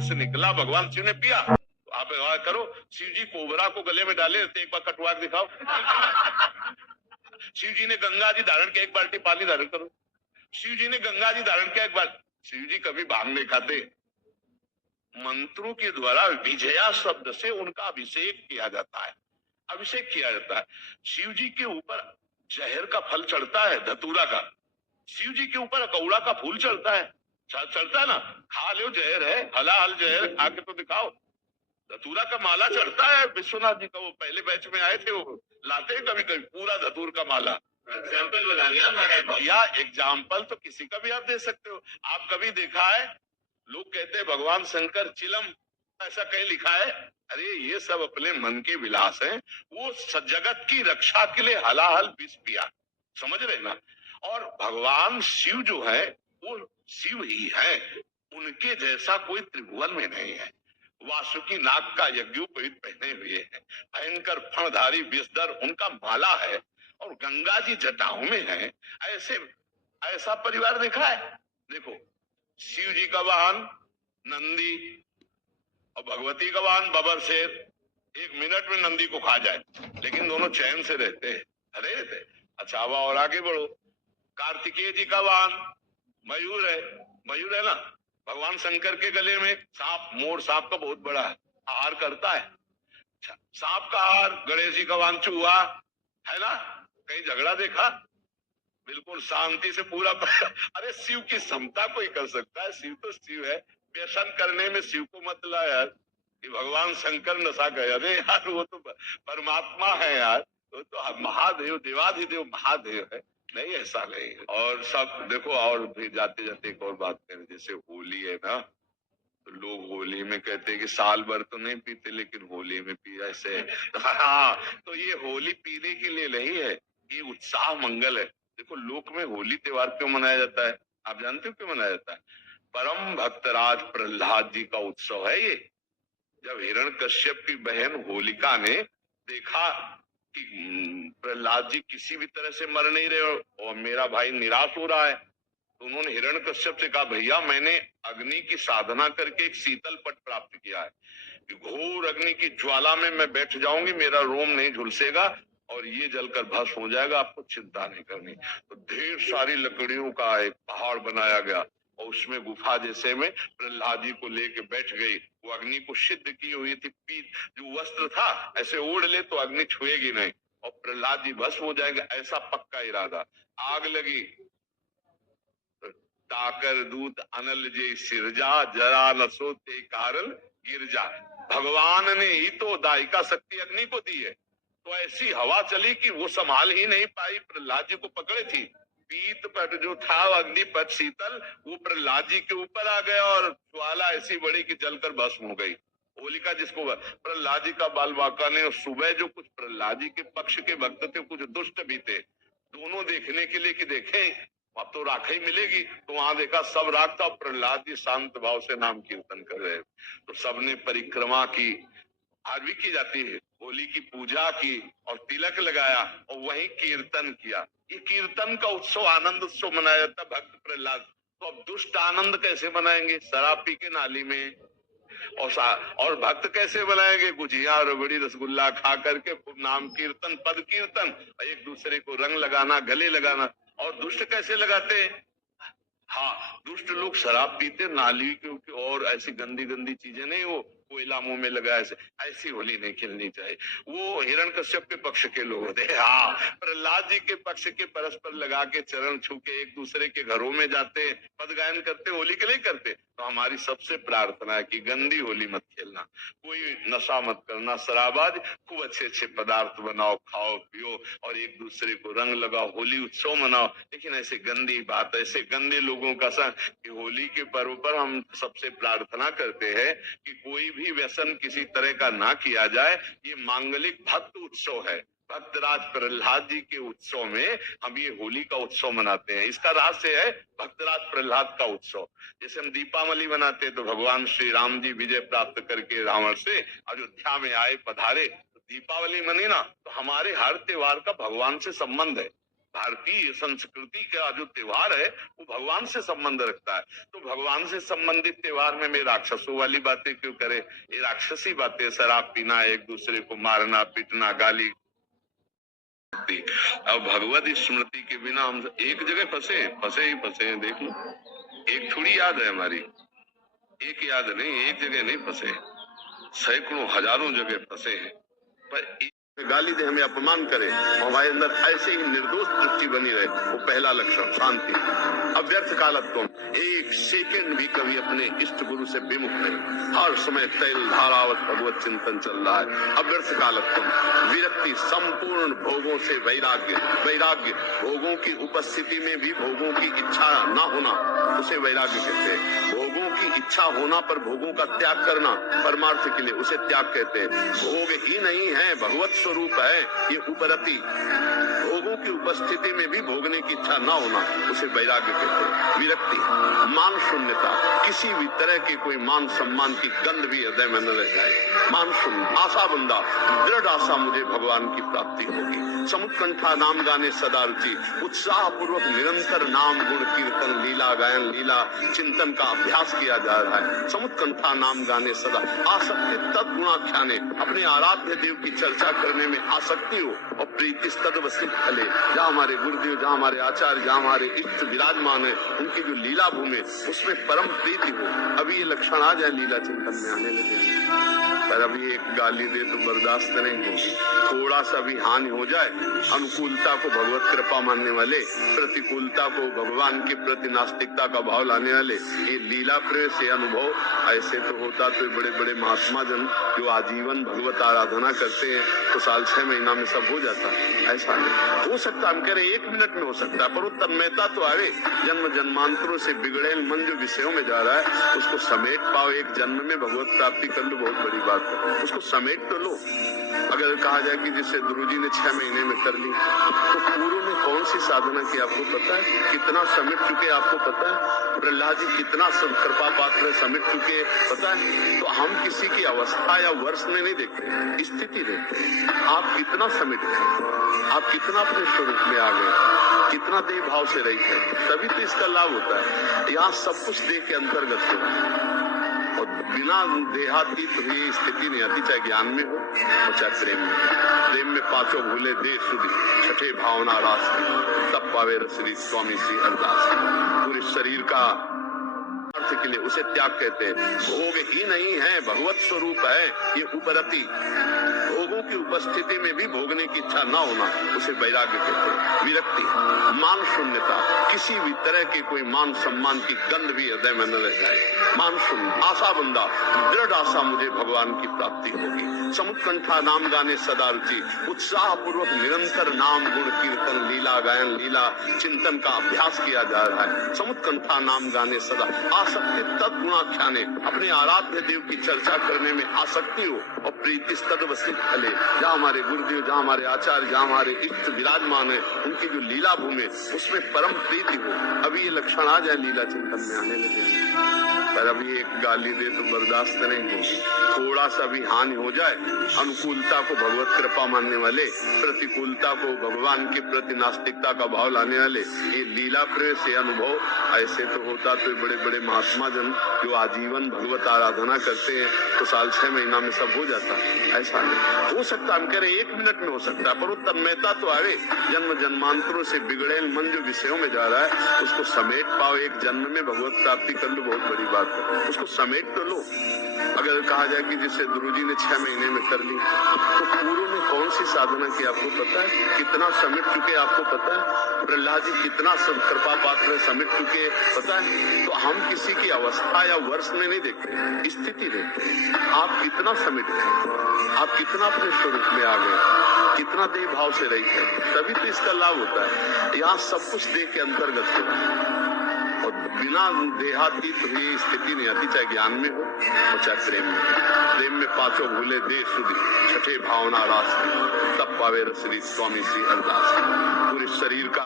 विष निकला, भगवान शिव ने पिया। आप करो, शिव जी कोबरा को गले में डाले तो एक बार कटवा के दिखाओ। शिव जी ने गंगा जी धारण किया, एक बाल्टी पानी धारण करो। शिव जी ने गंगा जी धारण किया, एक बार। शिव जी कभी भांग नहीं खाते। मंत्रों के द्वारा विजया शब्द से उनका अभिषेक किया जाता है, अभिषेक किया जाता है। शिव जी के ऊपर जहर का फल चढ़ता है, धतूरा का। शिव जी के ऊपर कौड़ा का फूल चढ़ता है, चढ़ता है ना, खा लो, जहर है, हलाहल जहर, आके तो दिखाओ। धतूरा का माला चढ़ता है विश्वनाथ जी का, वो पहले बैच में आए थे, वो लाते हैं कभी कभी पूरा धतूर का माला। एग्जाम्पल बता दिया भैया, एग्जाम्पल तो किसी का भी आप दे सकते हो। आप कभी देखा है लोग कहते हैं भगवान शंकर चिलम, ऐसा कहीं लिखा है? अरे ये सब अपने मन के विलास हैं। वो जगत की रक्षा के लिए हलाहल विष पिया, समझ रहे ना। और भगवान शिव जो है वो शिव ही है, उनके जैसा कोई त्रिभुवन में नहीं है। वासुकी नाग का यज्ञोपवीत पहने हुए हैं, भयंकर फणधारी विषधर उनका माला है, और गंगा जी जटाओं में है। ऐसा परिवार देखा है? देखो, शिव जी का वाहन नंदी और भगवती का वाहन बबर शेर। एक मिनट में नंदी को खा जाए, लेकिन दोनों चैन से रहते हैं। अरे अच्छा, अब और आगे बढ़ो। कार्तिकेय जी का वाहन मयूर है, मयूर है ना। भगवान शंकर के गले में सांप, मोर सांप का बहुत बड़ा आहार करता है। सांप का आहार। गणेश जी का वाहन चूहा है ना। कहीं झगड़ा देखा? बिल्कुल शांति से पूरा। अरे शिव की समता कोई कर सकता है? शिव तो शिव है। व्यसन करने में शिव को मत ला यार, कि भगवान शंकर नशा गए। अरे यार वो तो परमात्मा है यार, वो तो महादेव, देवाधिदेव महादेव है। नहीं, ऐसा नहीं है। और सब देखो, और भी जाते जाते एक और बात करें, जैसे होली है ना, तो लोग होली में कहते हैं कि साल भर तो नहीं पीते, लेकिन होली में पी ऐसे। हाँ, तो ये होली पीने के लिए नहीं है, ये उत्साह मंगल है। देखो, लोक में होली त्योहार क्यों मनाया जाता है? आप जानते हो क्यों मनाया जाता है? परम भक्तराज प्रहलाद जी का उत्सव है ये। जब हिरण्यकश्यप की बहन होलिका ने देखा कि प्रहलाद जी किसी भी तरह से मर नहीं रहे और मेरा भाई निराश हो रहा है, तो उन्होंने हिरण्यकश्यप से कहा, भैया मैंने अग्नि की साधना करके एक शीतल पट प्राप्त किया है, कि घोर अग्नि की ज्वाला में मैं बैठ जाऊंगी, मेरा रोम नहीं झुलसेगा और ये जलकर भस्म हो जाएगा, आपको चिंता नहीं करनी। तो ढेर सारी लकड़ियों का एक पहाड़ बनाया गया, और उसमें गुफा जैसे में प्रहलाद जी को लेके बैठ गई। वो अग्नि को सिद्ध की हुई थी, पीत जो वस्त्र था ऐसे ओढ़ ले तो अग्नि छुएगी नहीं और प्रहलाद जी भस्म हो जाएंगे, ऐसा पक्का इरादा। आग लगी, ताकर दूत अनल जे सिरजा, जरा न सोते कारण गिरजा। भगवान ने ही तो दायिका शक्ति अग्नि को दी है, तो ऐसी हवा चली कि वो संभाल ही नहीं पाई, प्रहलाद जी को पकड़े थी। पीत पट जो था अग्निपट शीतल, वो प्रहलाद जी के ऊपर आ गया और ज्वाला ऐसी बड़ी कि जलकर भस्म हो गई। होलिका जिसको प्रहलाद जी का बाल बांका ने, सुबह जो कुछ प्रहलाद जी के पक्ष के भक्त थे, कुछ दुष्ट भी थे, दोनों देखने के लिए कि देखें अब तो राख ही मिलेगी, तो वहां देखा सब राख था, प्रहलाद जी शांत भाव से नाम कीर्तन कर रहे। तो सबने परिक्रमा की, आज भी की जाती है, होली की पूजा की और तिलक लगाया और वही कीर्तन किया। ये कीर्तन का उत्सव, आनंद उत्सव मनाया जाता भक्त प्रहलाद। तो अब दुष्ट आनंद कैसे मनाएंगे? शराब पी के नाली में। और भक्त कैसे बनाएंगे? गुजिया रबड़ी रसगुल्ला खा करके नाम कीर्तन, पद कीर्तन, एक दूसरे को रंग लगाना, गले लगाना। और दुष्ट कैसे लगाते हैं? हाँ, दुष्ट लोग शराब पीते, नाली क्योंकि और ऐसी गंदी गंदी चीजें नहीं, वो कोयला मुंह में लगा, ऐसी होली नहीं खेलनी चाहिए। वो हिरण्यकश्यप के पक्ष के लोग होते हैं। हाँ, प्रहलाद जी के पक्ष के परस्पर लगा के चरण छू के एक दूसरे के घरों में जाते, पद गायन करते, होली के लिए करते। तो हमारी सबसे प्रार्थना है कि गंदी होली मत खेलना, कोई नशा मत करना, शराबाज, खूब अच्छे अच्छे पदार्थ बनाओ, खाओ पियो और एक दूसरे को रंग लगाओ, होली उत्सव मनाओ। लेकिन ऐसे गंदी बात, ऐसे गंदे लोगों का संग, कि होली के पर्व पर हम सबसे प्रार्थना करते हैं कि कोई भी व्यसन किसी तरह का ना किया जाए। ये मांगलिक भक्त उत्सव है, भक्तराज प्रहलाद जी के उत्सव में हम ये होली का उत्सव मनाते हैं। इसका रहस्य है भक्तराज प्रहलाद का उत्सव। जैसे हम दीपावली मनाते हैं तो भगवान श्री राम जी विजय प्राप्त करके रावण से अयोध्या में आए, पधारे, तो दीपावली मनी ना, तो हमारे हर त्योहार का भगवान से संबंध है। भारतीय संस्कृति का जो त्योहार है वो भगवान से संबंध रखता है। तो भगवान से संबंधित त्योहार में मैं राक्षसों वाली बातें क्यों करे? ये राक्षसी बातें, शराब पीना, एक दूसरे को मारना पीटना, गाली। अब भगवत स्मृति के बिना हम एक जगह फंसे ही फंसे हैं। देख लो, एक थोड़ी याद है हमारी, एक याद नहीं, एक जगह नहीं फंसे, सैकड़ों हजारों जगह फंसे हैं। पर गाली दे, हमें अपमान करे, हमारे अंदर ऐसे ही निर्दोष दृष्टि बनी रहे, वो पहला लक्षण शांति। अव्यर्थ कालत्व, एक सेकंड भी कभी अपने इष्ट गुरु से विमुख नहीं, हर समय तैल धारावत भगवत चिंतन चल रहा है। अव्यर्थ कालत्व, विरक्ति, संपूर्ण भोगों से वैराग्य। वैराग्य भोगों की उपस्थिति में भी भोगों की इच्छा ना होना, उसे वैराग्य कहते हैं। भोगों की इच्छा होना पर भोगों का त्याग करना परमार्थ के लिए, उसे त्याग कहते हैं। भोग ही नहीं है, भगवत स्वरूप है ये उपरति। भोगों की उपस्थिति में भी भोगने की इच्छा ना होना, उसे वैराग्य कहते हैं। विरक्ति, मान शून्यता, किसी भी तरह के कोई मान सम्मान की गंध भी हृदय में न रह जाए। मान शून्य, आशा बंदा, दृढ़ आशा मुझे भगवान की प्राप्ति होगी। समुत्कंठा नाम गाने सदा रुचि, उत्साह पूर्वक निरंतर नाम गुण कीर्तन लीला गायन लीला चिंतन का अभ्यास किया जा रहा है। समुत्कंठा नाम गाने सदा, आसक्ति तद्गुणाख्याने, अपने आराध्य देव की चर्चा करने में आसक्ति हो, और प्रीति तद्वसित फले। जहाँ हमारे गुरुदेव, जहाँ हमारे आचार्य, जहाँ हमारे इष्ट विराजमान है, उनकी जो लीला भूमि उसमें परम प्रीति हो। अभी ये लक्षण आ जाए लीला चिंतन में आने लगे, पर अभी एक गाली दे तो बर्दाश्त नहीं होगी। थोड़ा सा भी हानि हो जाए, अनुकूलता को भगवत कृपा मानने वाले, प्रतिकूलता को भगवान के प्रति नास्तिकता का भाव लाने वाले, ये लीला प्रेम से अनुभव ऐसे तो होता तो बड़े बड़े महात्मा जन जो आजीवन भगवत आराधना करते हैं तो साल 6 महीना में सब हो जाता है। ऐसा नहीं हो सकता, हम कह रहे 1 मिनट में हो सकता है, पर वो तन्मयता तो आवे। जन्म जन्मांतरों से बिगड़ेल मन जो विषयों में जा रहा है उसको समेट पाओ, एक जन्म में भगवत प्राप्ति कर लो, बहुत बड़ी बात है। उसको समेट तो लो। अगर कहा जाए कि जिसे गुरुजी ने 6 महीने में कर ली, तो पूर्व में कौन सी साधना की आपको पता है? कितना समेट चुके आपको पता है? प्रहलाद जी कितना कृपा पात्र समेट चुके पता है? तो हम किसी की अवस्था या वर्ष में नहीं देखते, स्थिति देखते हैं। आप कितना समेट गए, आप कितना अपने स्वरूप में आ गए, कितना देह भाव से रही है, तभी तो इसका लाभ होता है। यहाँ सब कुछ देह के अंतर्गत है, और बिना देहातीत हुई स्थिति नहीं आती, चाहे ज्ञान में हो और चाहे प्रेम में। प्रेम में पांचों भूले देह सुधी, छठे भावना रास, तब पावे रसरी स्वामी श्री अरदास। पूरे शरीर का अर्थ के लिए उसे त्याग कहते हैं। भोग ही नहीं है, भगवत स्वरूप है ये उपरति। भोगों की उपस्थिति में भी भोगने की इच्छा ना होना, उसे वैराग्य कहते हैं। विरक्ति, मान शून्यता, किसी भी तरह के कोई मान सम्मान की गंध भी हृदय में न रह जाए। मान शून्य, आशा बंदा, दृढ़ आशा मुझे भगवान की प्राप्ति होगी। समुत्कंठा नाम गाने सदा रुचि, उत्साह पूर्वक निरंतर नाम गुण कीर्तन लीला गायन लीला चिंतन का अभ्यास किया जा रहा है। समुत्कंठा नाम गाने सदा, आसक्ति तद्गुणाख्याने, अपने आराध्य देव की चर्चा करने में आसक्ति हो, और प्रीति तद्वसित फले। जहाँ हमारे गुरुदेव, जहाँ हमारे आचार्य, जहाँ हमारे इष्ट विराजमान है, उनकी जो लीला भूमि उसमें परम प्रीति हो। अभी ये लक्षण आ जाए लीला चिंतन में आने लगे, पर अभी एक गाली दे तो बर्दाश्त नहीं होगी। थोड़ा सा भी हानि हो जाए, अनुकूलता को भगवत कृपा मानने वाले, प्रतिकूलता को भगवान के प्रति नास्तिकता का भाव लाने वाले, ये लीला प्रेम से अनुभव ऐसे तो होता तो बड़े बड़े महात्मा जन जो आजीवन भगवत आराधना करते हैं तो साल 6 महीना में सब हो जाता है। ऐसा नहीं हो सकता, हम कह रहे 1 मिनट में हो सकता है, पर वो तन्मयता तो आवे। जन्म जन्मांतरों से बिगड़ेल मन जो विषयों में जा रहा है उसको समेट पाओ, एक जन्म में भगवत प्राप्ति कर लो, बहुत बड़ी बात है। उसको समेट तो लो। अगर कहा जाए कि जिसे गुरुजी ने 6 महीने में कर ली, तो पूर्व में कौन सी साधना की आपको पता है? कितना समेट चुके आपको पता है? प्रहलाद जी कितना कृपा पात्र समेट चुके पता है? तो हम किसी की अवस्था या वर्ष में नहीं देखते, स्थिति देखते हैं। आप कितना समेट गए, आप कितना अपने स्वरूप में आ गए, कितना देह भाव से रही है, तभी तो इसका लाभ होता है। यहाँ सब कुछ देह के अंतर्गत है, और बिना देहातीत हुई स्थिति नहीं आती, चाहे ज्ञान में हो और चाहे प्रेम में। प्रेम में पांचों भूले देह सुधी, छठे भावना रास, तब पावे रसरी स्वामी श्री अरदास। पूरे शरीर का